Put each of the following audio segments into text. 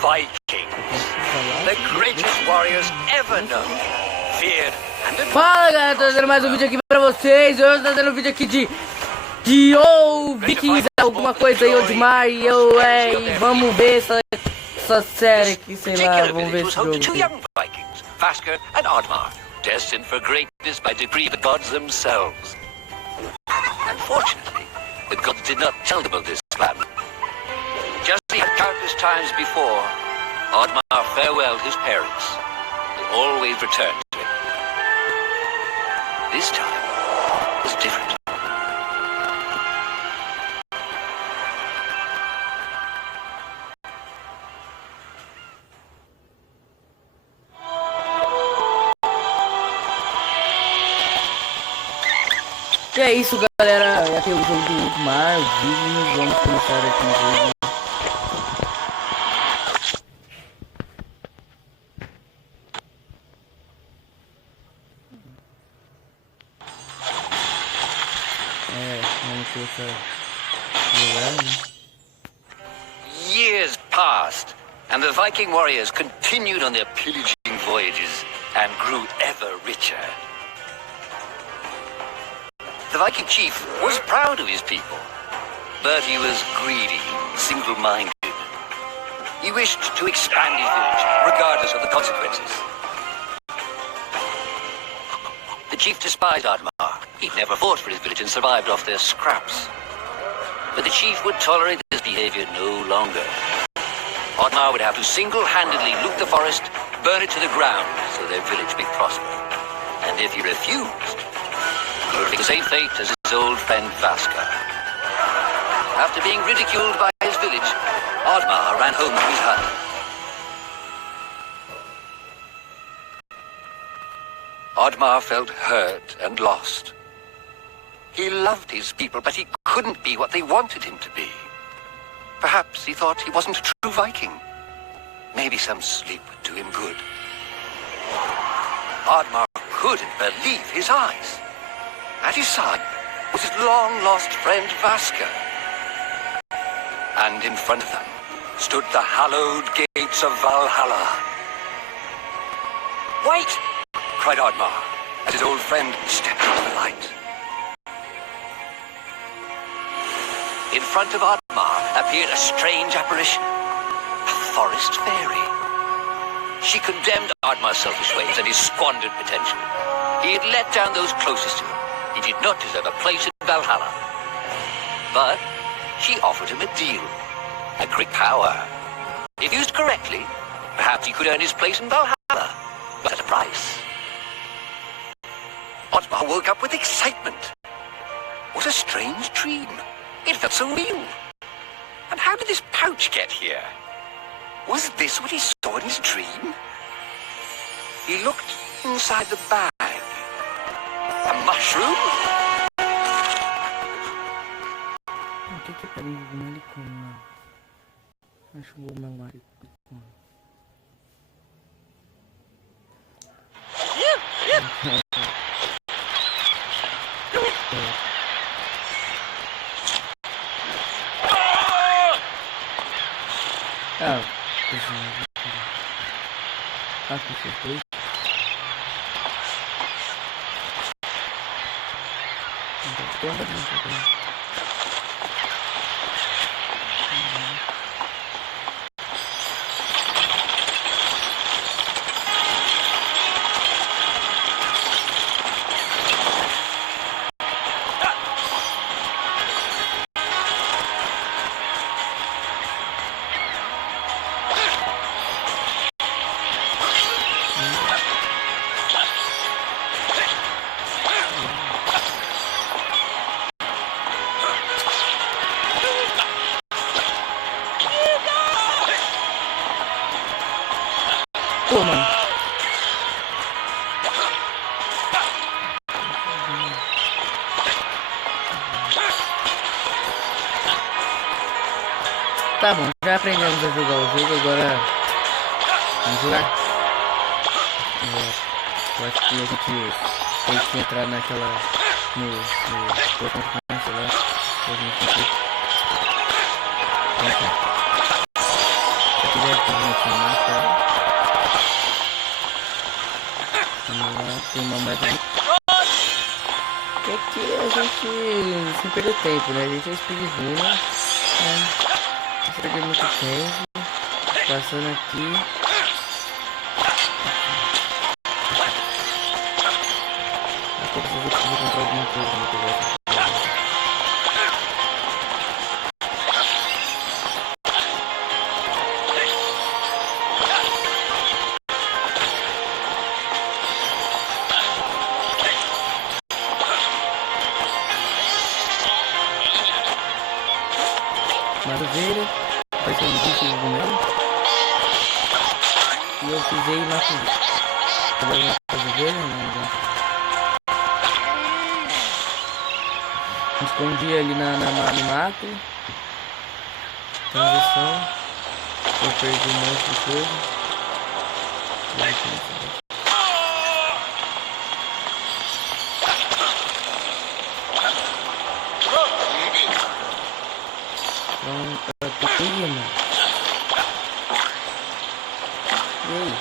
Viking, the greatest warriors ever known, feared and admired. Fala galera, tô trazendo mais um vídeo aqui pra vocês. Hoje tô trazendo um vídeo aqui de Vikings, alguma coisa aí, ODDMAR. E vamos ver essa série aqui, sei lá, vamos ver esse jogo aqui. Vaska and Oddmar, destined for greatness by decree of the gods themselves. Unfortunately, the gods did not tell them of this plan. Just like countless times before, Oddmar farewelled his parents. They always returned to him. This time was different. E é isso, galera. Aqui é o jogo do ODDMAR, o vídeo. Vamos começar aqui o jogo. Vamos começar a jogar, né? Years passed, and the Viking warriors continued on their pillaging voyages and grew ever richer. The Viking chief was proud of his people, but he was greedy, single-minded. He wished to expand his village, regardless of the consequences. The chief despised Oddmar. He'd never fought for his village and survived off their scraps. But the chief would tolerate this behavior no longer. Oddmar would have to single-handedly loot the forest, burn it to the ground, so their village may prosper. And if he refused, he would face the same fate as his old friend Vaska. After being ridiculed by his village, Oddmar ran home to his hut. Oddmar felt hurt and lost. He loved his people, but he couldn't be what they wanted him to be. Perhaps he thought he wasn't a true Viking. Maybe some sleep would do him good. Oddmar couldn't believe his eyes. At his side was his long-lost friend Vaska. And in front of them stood the hallowed gates of Valhalla. "Wait!" cried Oddmar, as his old friend stepped into the light. In front of Oddmar appeared a strange apparition, a forest fairy. She condemned Oddmar's selfish ways and his squandered potential. He had let down those closest to him. He did not deserve a place in Valhalla. But she offered him a deal, a great power. If used correctly, perhaps he could earn his place in Valhalla, but at a price. Oddmar woke up with excitement. What a strange dream. It felt so real. And how did this pouch get here? Was this what he saw in his dream? He looked inside the bag. A mushroom? O que é para mim malicona? Acho que vou meu malicona. Com certeza. Pô, mano. Tá bom, já aprendemos a jogar o jogo, agora vamos jogar. Eu acho que a gente tem que entrar naquela no celular. Se quiser que a gente mata. Vamos lá, tem uma moeda. E aqui a gente sem perder tempo, né? A gente é speedrunner, né? Não perder muito tempo. Passando aqui. Eu preciso comprar alguma coisa no negócio. Maravilha, vai ser um bicho no meio. E eu pisei lá com isso. Agora eu vou fazer, né? Me escondi ali no mato. Transição. Eu perdi um monte de coisa. Então, eu tô mano. E aí?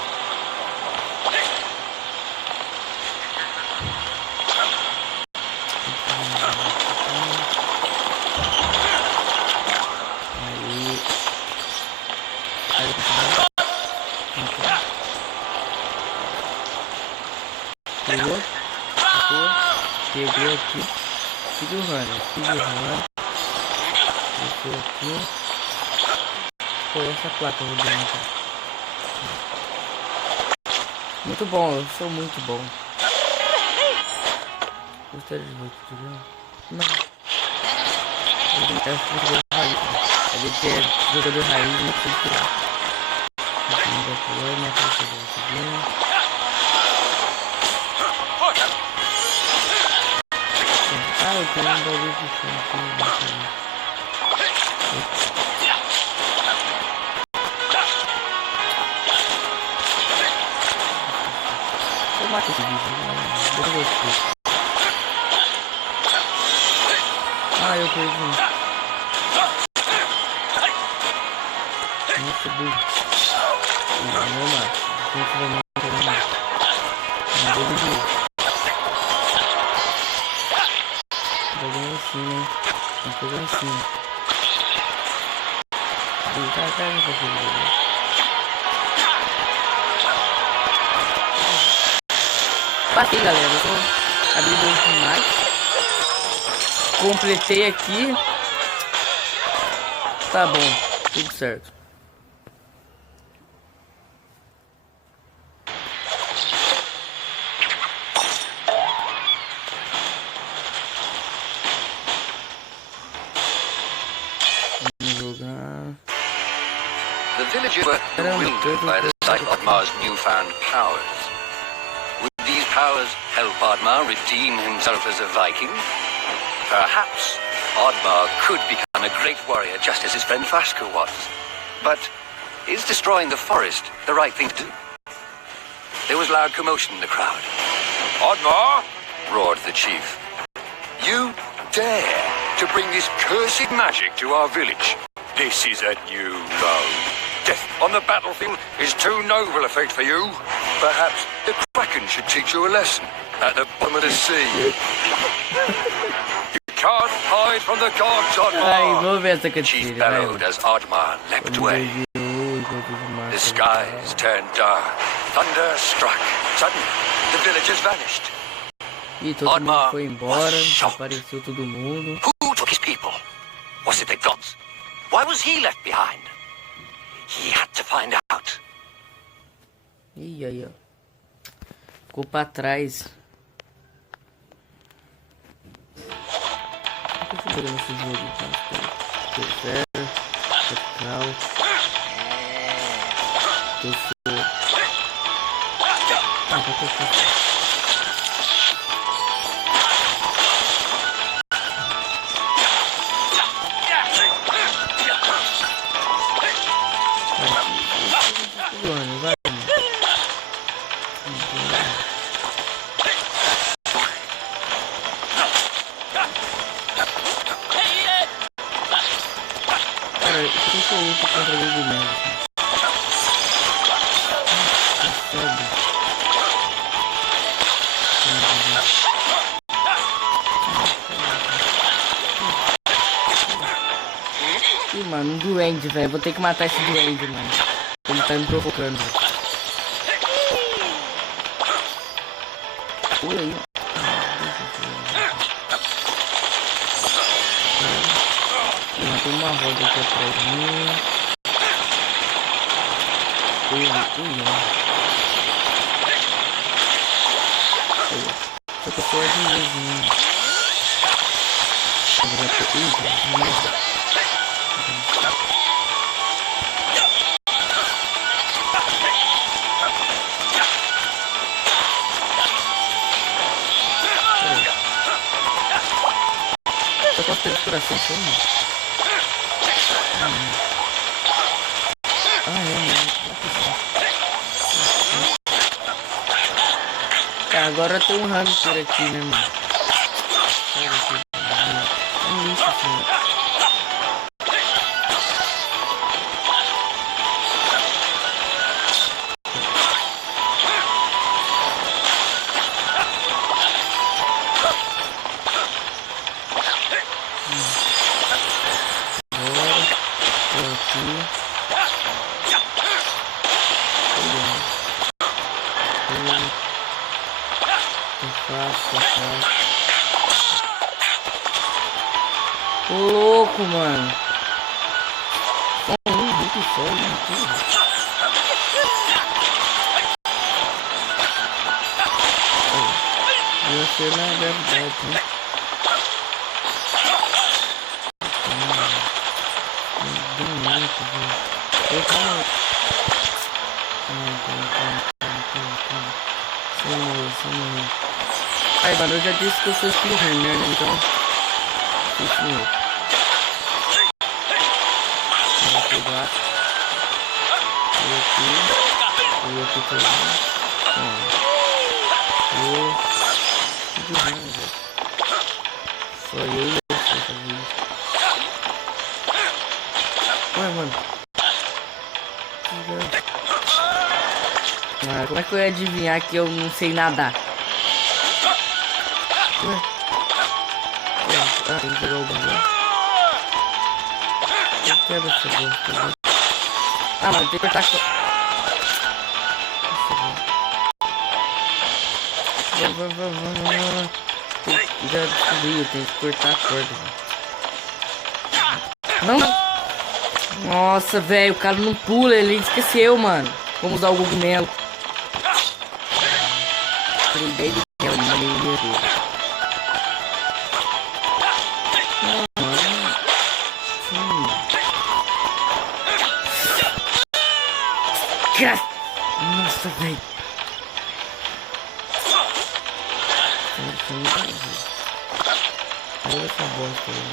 Pegou aqui, speedrunner, desceu aqui, foi essa placa rodando. Muito bom, eu sou muito bom. Gostaria de ver o tutorial? Não. Ele é jogador raiz, ele é jogador raiz, não precisa tirar. Ah, eu tenho um bagulho de chão aqui. Eu mato esse bicho, né? Ah, eu perdi um. Nossa, burro. Não mato. Definitivamente eu não mato. Não vou de novo. Assim, né? Uma coisa assim. Tá, não consigo ver. Passei, galera. Eu vou abrir dois mais. Completei aqui. Tá bom. Tudo certo. The villagers were bewildered by the sight of Oddmar's newfound powers. Would these powers help Oddmar redeem himself as a Viking? Perhaps Oddmar could become a great warrior just as his friend Vaska was. But is destroying the forest the right thing to do? There was loud commotion in the crowd. Oddmar, roared the chief. You dare to bring this cursed magic to our village? This is a new low. Death on the battlefield is too noble a fate for you. Perhaps the Kraken should teach you a lesson at the bottom of the sea. You can't hide from the gods, Oddmar. The chief bellowed as Oddmar leapt away. The skies turned dark. Thunder struck. Suddenly, the villagers vanished. E todo mundo foi embora, apareceu todo mundo. Who took his people? Was it the gods? Why was he left behind? He had to find out. Ih, aí, ó. Ficou pra trás. Eu tô segurando esse jogo, tá? Terceiro, total. Eu sou... Ah, vou tocar. Vai. que eu luto contra o Jogo. Ih, mano, um duende, velho. Vou ter que matar esse duende, mano. Ele tá me provocando. Pula aí. Tem uma roda aqui atrás de mim. Eu tô fora de vez. Eu posso ter coração só, mano. Tá, agora tem um hamster aqui, né, mano? Um lixo, assim. Ô louco, mano. Só um hit só, você não é verdade, né? Ai, mano, eu já disse que eu sou speedrunner, né? Então... Isso. Vou pegar. Eu aqui também. Só eu e você fazer isso. Ué, mano. Ah, como é que eu ia adivinhar que eu não sei nadar? Ué? Ah, tem que pegar o bagulho. Eu quero essa bosta. Ah, mano, tem que cortar a... Já descobri, eu tenho que cortar a corda. Não! Nossa, velho, o cara não pula, ele esqueceu, mano. Vamos usar o cogumelo. Nossa, velho. Olha essa bosta aí.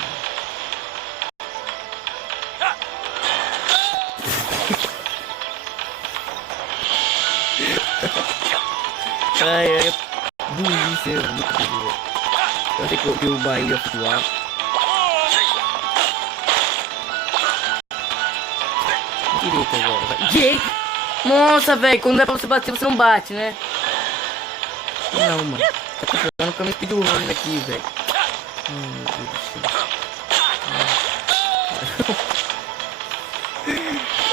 Ai, é burrice, é muito boa. Eu sei que eu vi o Bahia atuar. Direita agora, vai. Direita! Nossa, velho, quando é pra você bater, você não bate, né? Não, mano. Tá jogando com a minha speedrun aqui, velho. Meu Deus do céu.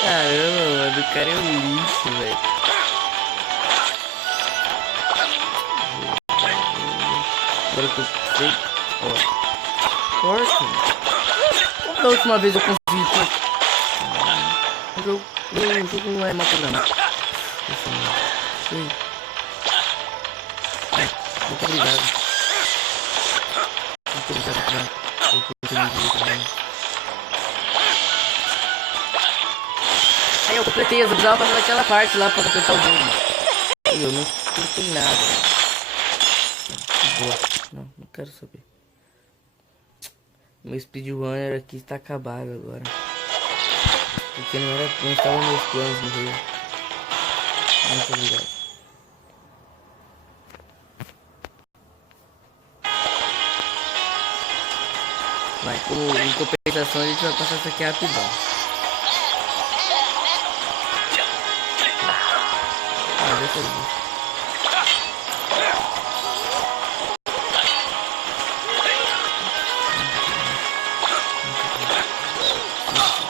Caramba, mano, o cara é um lixo, velho. Agora que eu sei. Ó. Corta. Como da última vez eu consegui cortar? O jogo não é maturando. Sim. Muito obrigado. Muito obrigado por também. Aí eu completei, eu precisava fazer aquela parte lá pra completar o jogo. E eu não completei nada. Boa. Não quero saber. Meu speedrunner aqui está acabado agora. Porque não estava nos meus planos no Rio. Muito obrigado. Vai, em compensação a gente vai passar isso aqui rapidão. dessa vez.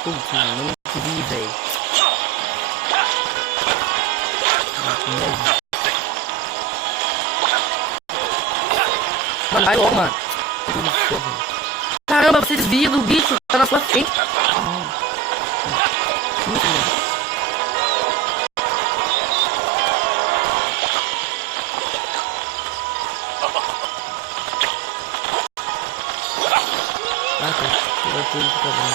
Putz, mano, eu não consegui, velho. Mano, vai logo, mano. Caramba, você desvia do bicho, tá na sua frente. Ah, tá. Eu tudo fica bom.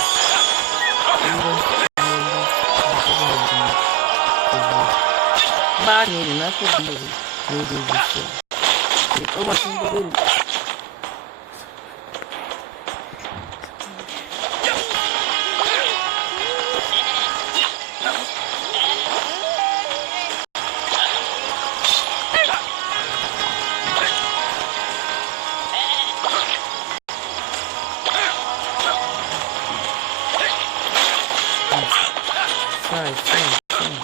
Bate nele, não é possível. Meu Deus do céu. Eu bati no dele. Sai.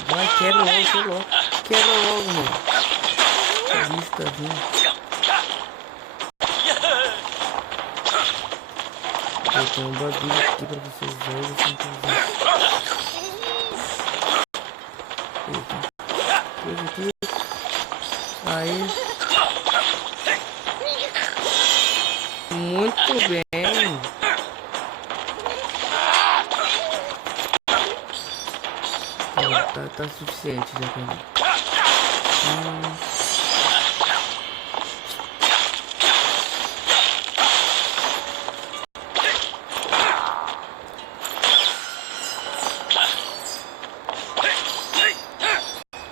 Vai, quebra logo. Quebra logo, mano. O bicho tá vindo. Eu tenho um bagulho aqui pra vocês verem sem usar. Eita. Aqui. Aí. Muito bem. Tá suficiente já pra mim.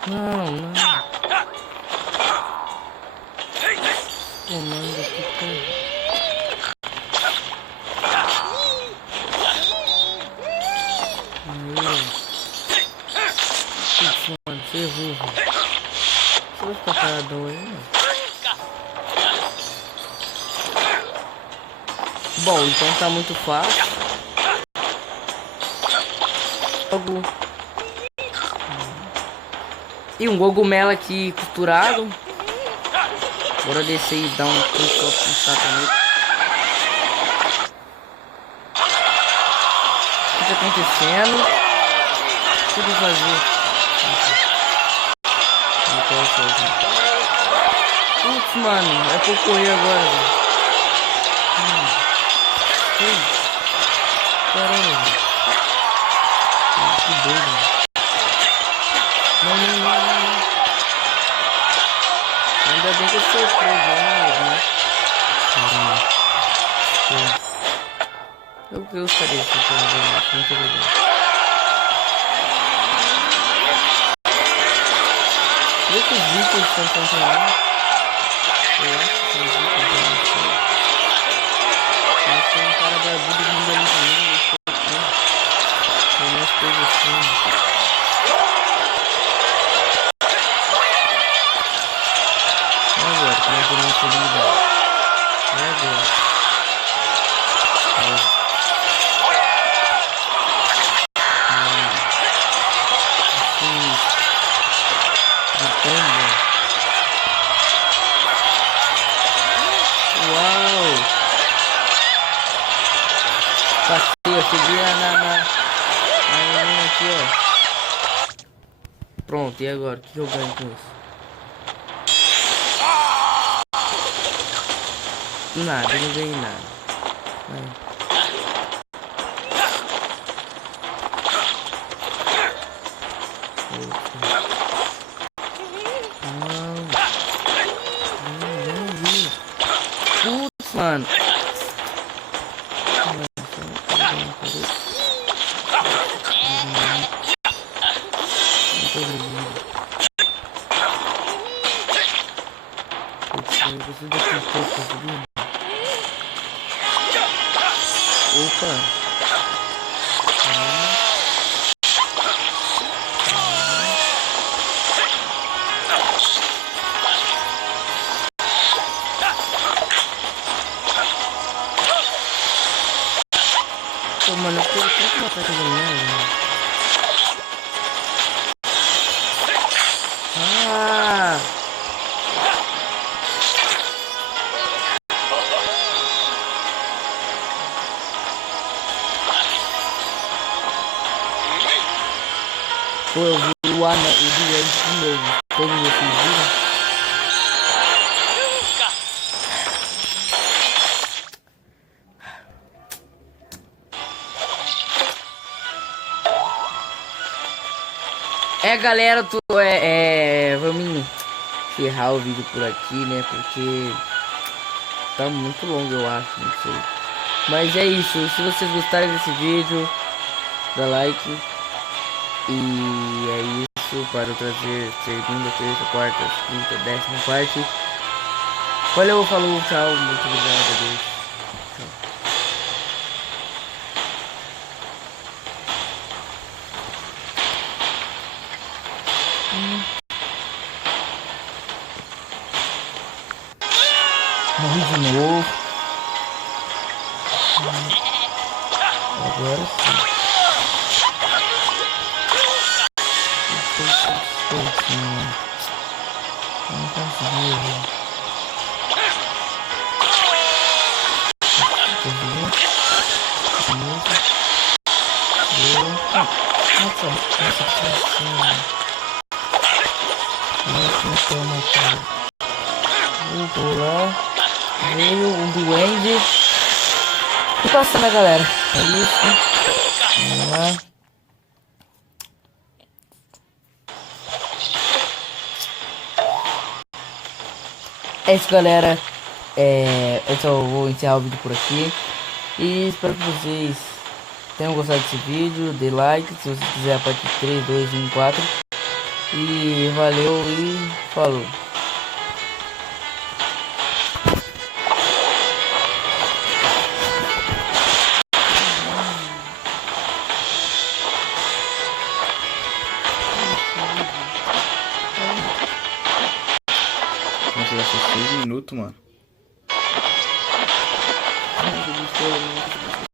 Não. Comando aqui tá. Mano, você errou, velho. Você vai ficar paradão aí, mano. Bom, então tá muito fácil. Jogo. E um cogumelo aqui costurado. Bora descer e dar um saco nele. O que tá acontecendo? O que eu vou fazer? Putz, mano, é pra eu correr agora, velho. Caramba. Que doido, mano. Não. Ainda bem que eu sou preso, né? Caramba. Eu gostaria de ser preso, muito obrigado. Vê que os bichos estão controlando. Eu acho que são os bichos, mas tem um cara barbudo vindo ali também. Tem umas coisas assim. Agora, como é que eu não sou habilidade? Agora. Uau! Passei, eu cheguei na aqui, ó. Pronto, e agora? O que eu ganho com isso? Nada, eu não ganhei nada. Putz, mano. Eu preciso daquele pouco pra subir. Opa! Pô, mano, eu quero tanto matar aquele merda. Pô, eu vi o doente de novo. Todos vocês viram? Galera, vamos encerrar o vídeo por aqui, né? Porque tá muito longo, eu acho, não sei. Mas é isso, se vocês gostarem desse vídeo, dá like. E é isso, para eu trazer segunda, terça, quarta, quinta, 10ª parte. Valeu, falou, tchau, muito obrigado, adeus. Tchau. Morri de novo. Agora sim. Não consegui, velho. Vou pular. Veio um duende. E passando a galera. É isso. Vamos lá. É isso, galera. Eu só vou encerrar o vídeo por aqui. E espero que vocês tenham gostado desse vídeo. Dê like se você quiser a parte 3, 2, 1, 4. E valeu e falou. Nossa, vai ser 6 minutos, mano.